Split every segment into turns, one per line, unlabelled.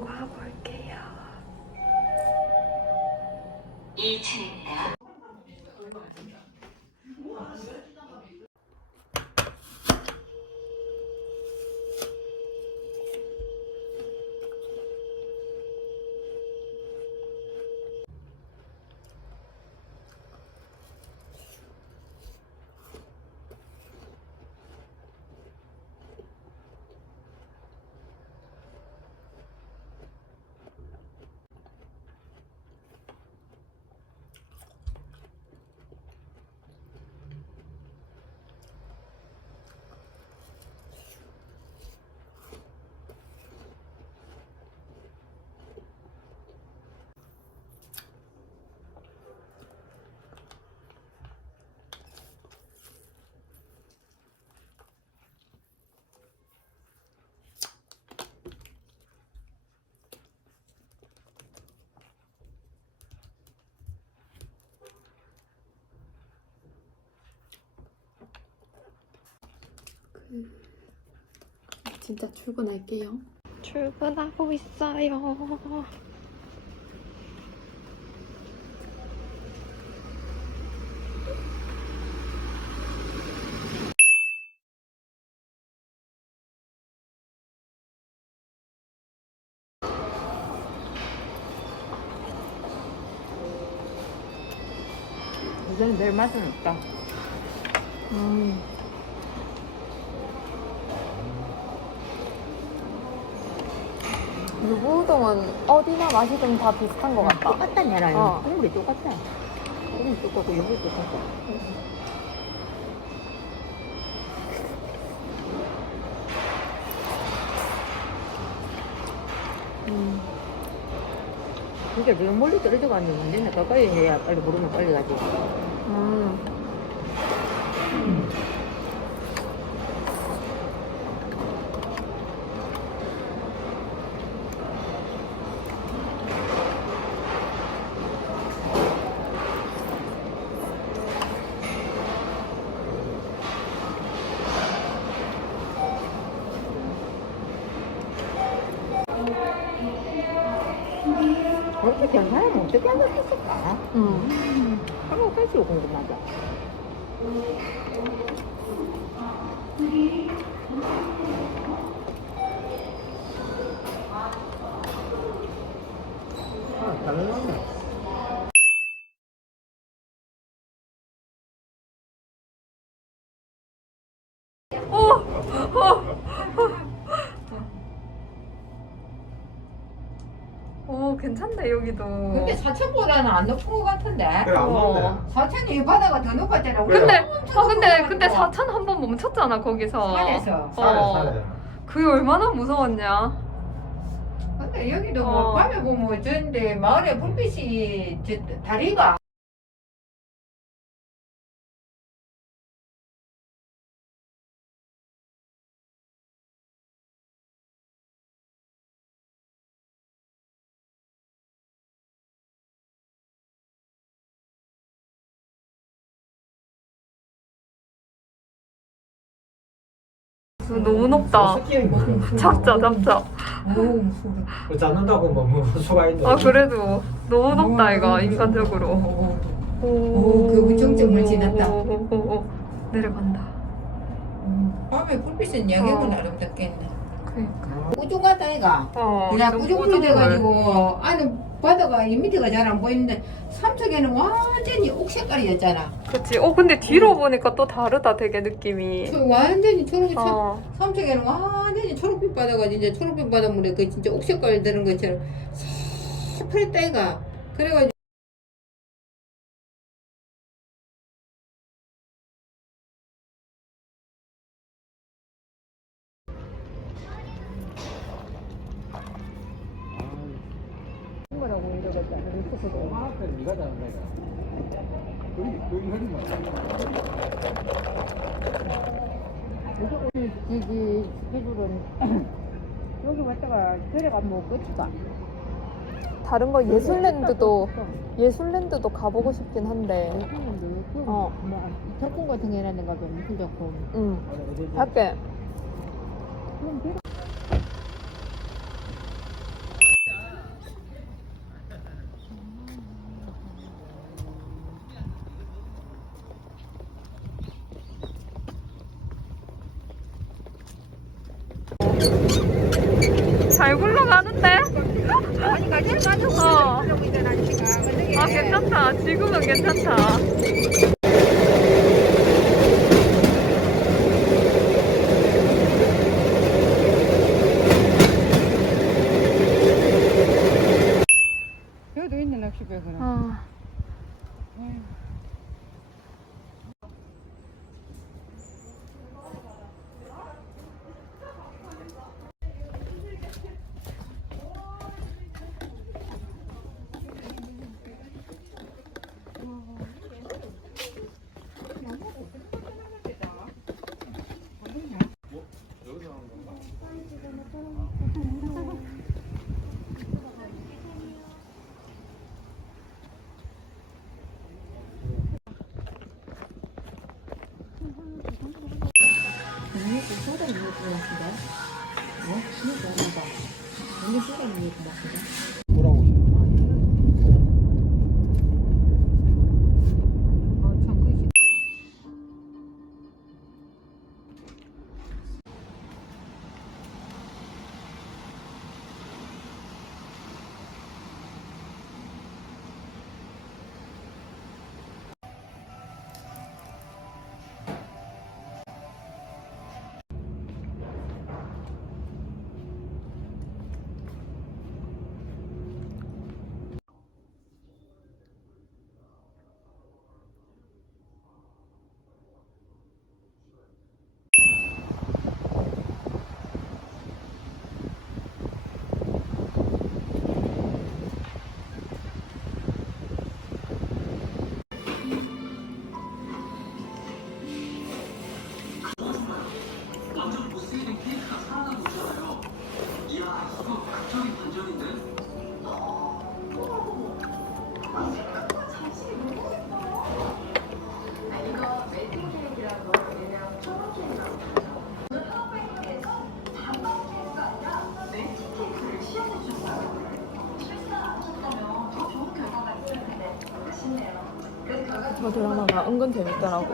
보고 하고 올게요.
2층
진짜 출근할게요. 출근하고 있어요.
이제는 별 맛은 없다.
음. 유부우동은 어디나 맛이 좀 다 비슷한 것 같다.
똑같다, 얘랑.
어.
국물이 똑같다. 국물 똑같고, 요거 똑같고.
음.
그러니까 지금 멀리 떨어져 가 면 문제는 가까이 해야 빨리 모르면 빨리 가지.
음.
하면 했을까?
음.
하고 갈수록 궁금하다.
아, 달라
여기도.
근데 사천보다는 안 높은 것 같은데?
그래 안
어.
나오네.
사천이 바다가 더 높았잖아. 우리
근데, 아, 근데, 근데
거.
4천 한 번 멈췄잖아, 거기서.
산에서.
어.
살에.
그게 얼마나 무서웠냐?
근데 여기도
어.
뭐 밤에 보면 저인데 마을에 불빛이 저 다리가
너무 높다. 잡자, 잡자.
그 잡는다고 뭐 무슨 수가 있는
아, 그래도 너무 높다, 이거, 인간적으로.
오, 그 우정점을 지났다.
오, 오, 오, 오. 내려간다.
음, 밤에 불빛은 야경은
어.
아름답겠네.
그니까.
꾸중하다 이가.
어,
그냥
좀
꾸중꾸중. 돼가지고 안에 바다가 이 밑에가 잘 안 보이는데 삼척에는 완전히 옥색깔이었잖아.
그치. 어, 근데 뒤로 보니까 또 다르다, 되게 느낌이.
저 완전히 초록이 참
어.
삼척에는 완전히 초록빛 바다가 진짜 초록빛 바닷물에 그 진짜 옥색깔 드는 것처럼 새파랬다 이가. 그래가지고 이러겠다. 유튜브도.
아, 그래 네가 잡는 거야. 거기 거기 흐리면
우리 지지 스케줄은 여기 왔다가 데려가면 뭐 끝이다.
다른 거 예술랜드도, 예술랜드도 가보고 싶긴 한데. 어.
어. 뭐 작품 같은 게 해놨는 가 보면 무슨 작품.
응.
데려
잘 굴러가는데?
아니 가지 많이
어.
아
괜찮다. 지금은 괜찮다.
돌아오고 싶어.
은근 재밌더라고.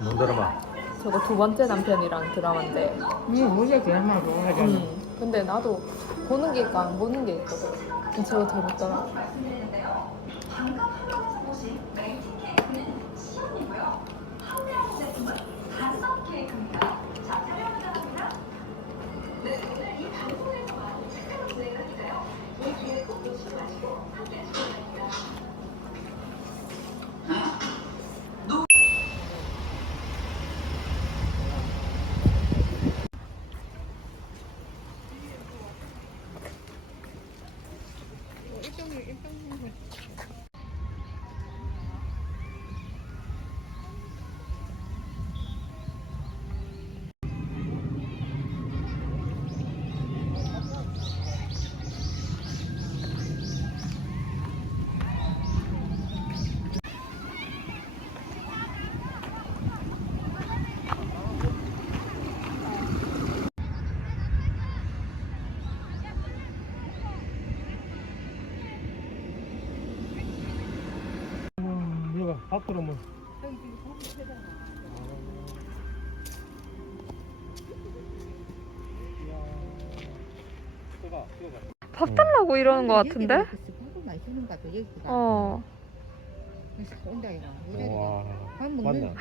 뭔 드라마?
저거 두 번째 남편이랑 드라마인데.
응 우리가 드라마 좋아하잖아
음. 근데 나도 보는 게 있고 안 보는 게 있거든. 근데 저거 재밌더라고.
밖으로 뭐.
밥 달라고 이러는 거 같은데? 어.
온다 이거
와.
밥 먹는
맞나?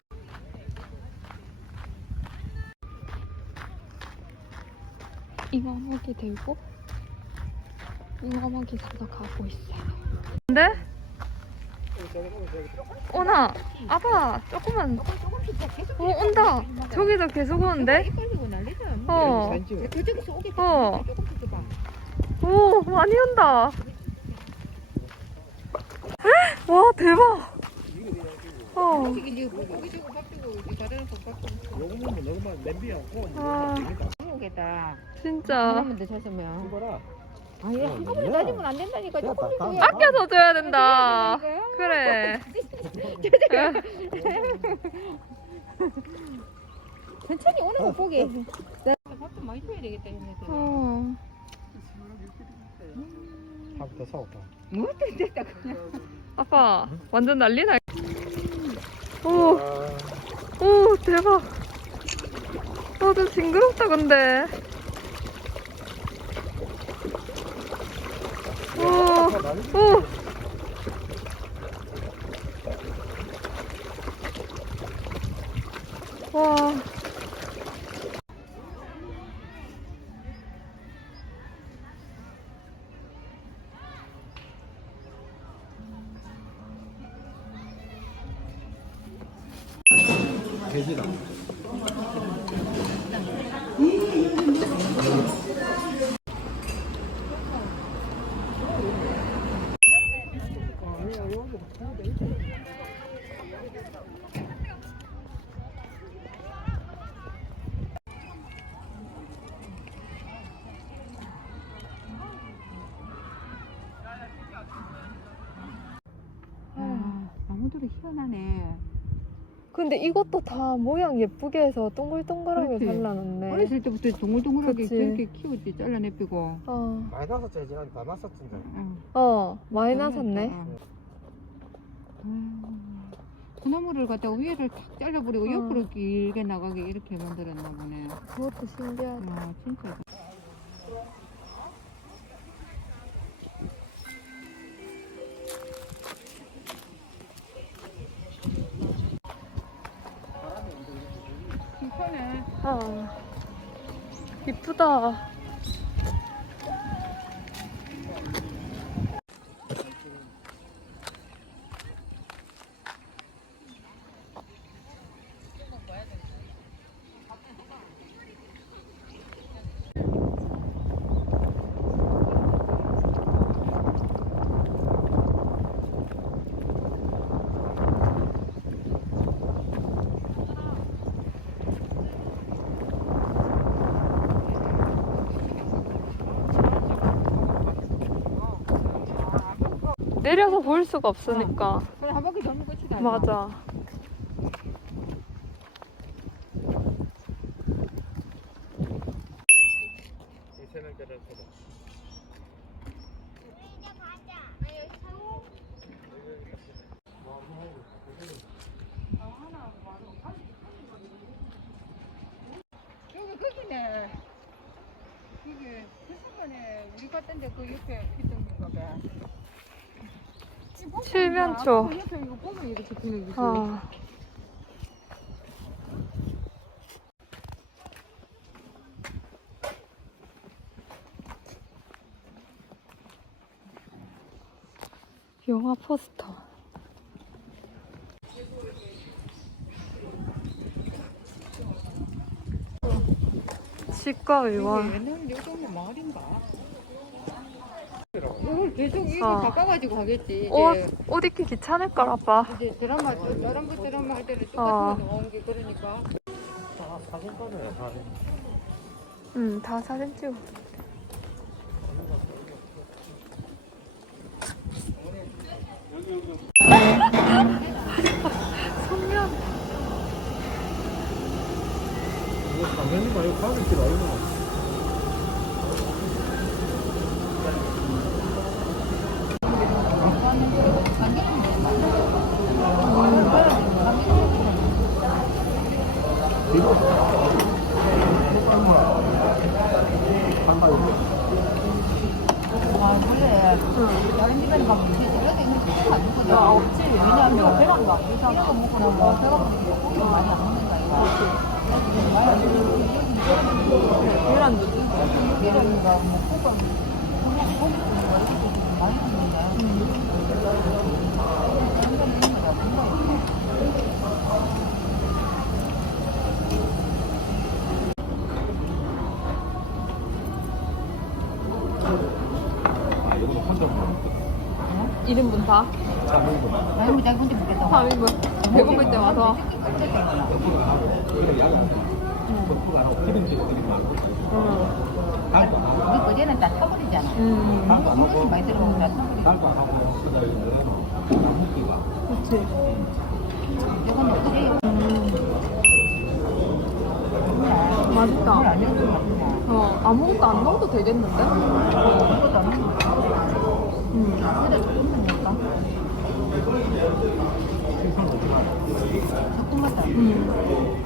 잉어먹이 들고 잉어먹이 사서 가고 있어요. 근데 오나 아빠 조금만 어 온다. 저기서 계속 오는데. 어.
어.
오
많이 온다. 에? 와 대박. 어. 아. 진짜
아예 한꺼번에
야.
따지면 안 된다니까
야,
조금씩
다-
줘야
아껴서 줘야 된다. 그래.
천천히 오는 거 보게 밥좀 많이 줘야 되겠다 얘네들
어.
밥더 사올까?
뭐또 됐다 그냥
아빠 완전 난리 날. 오. 오 대박. 아 좀 징그럽다 근데. 오. 와.
돼지다.
아, 희한하네.
근데 이것도 다 모양 예쁘게 해서 동글동글하게
그렇지.
잘라놨네.
어렸을 때부터 동글동글하게
그치.
저렇게 키웠지 잘라내피고.
어,
많이 났었지, 지난 다 났었던데.
응.
어, 많이 나섰네.
어. 아, 소나무를 갖다 가 위에를 탁 잘라버리고
어.
옆으로 길게 나가게 이렇게 만들었나 보네.
그것도 신기하다.
아 진짜.
이쁘다. 내려서 볼 수가 없으니까.
그래 한 바퀴 돌면 끝이다. 이거.
맞아.
이세는 그래서.
여기 거기네. 이게 그 순간에 우리 갔던데 그 옆에 피던 건가 봐.
칠면초.
그 옆에 이거 보면 이렇게 피는 거지.
아. 영화 포스터. 치과 의원.
옛날 요 정도 마을인가? 이걸 계속 이거
어.
바꿔가지고 하겠지. 이제
옷, 옷 입기 귀찮을 걸, 아빠.
이제 드라마 다른 거 드라마 할 때는 똑같은
어.
거 나오는 게 그러니까.
다 사진 꺼내요, 사진.
응, 다 사진 찍어. 성면.
이거 당연히 말고 가는 길 얼마나.
아, 없지. 왜냐면 배랑 가. 이런 거 먹고 나면 배가 고기 많 이안 먹는 거야. 계란도 계란이가 뭐 호박 많이 먹는데.
아, 이거 한점
1인분 다?
아니.
3인분. 배고플 때 와서.
우리 그제는 다 타버리잖아.
음.
많이 들어오면 다 해요?
맛있다. 어, 아무것도 안 넣어도 되겠는데? 음.
그래, 조금만 넣을까? 조금만 더.
음.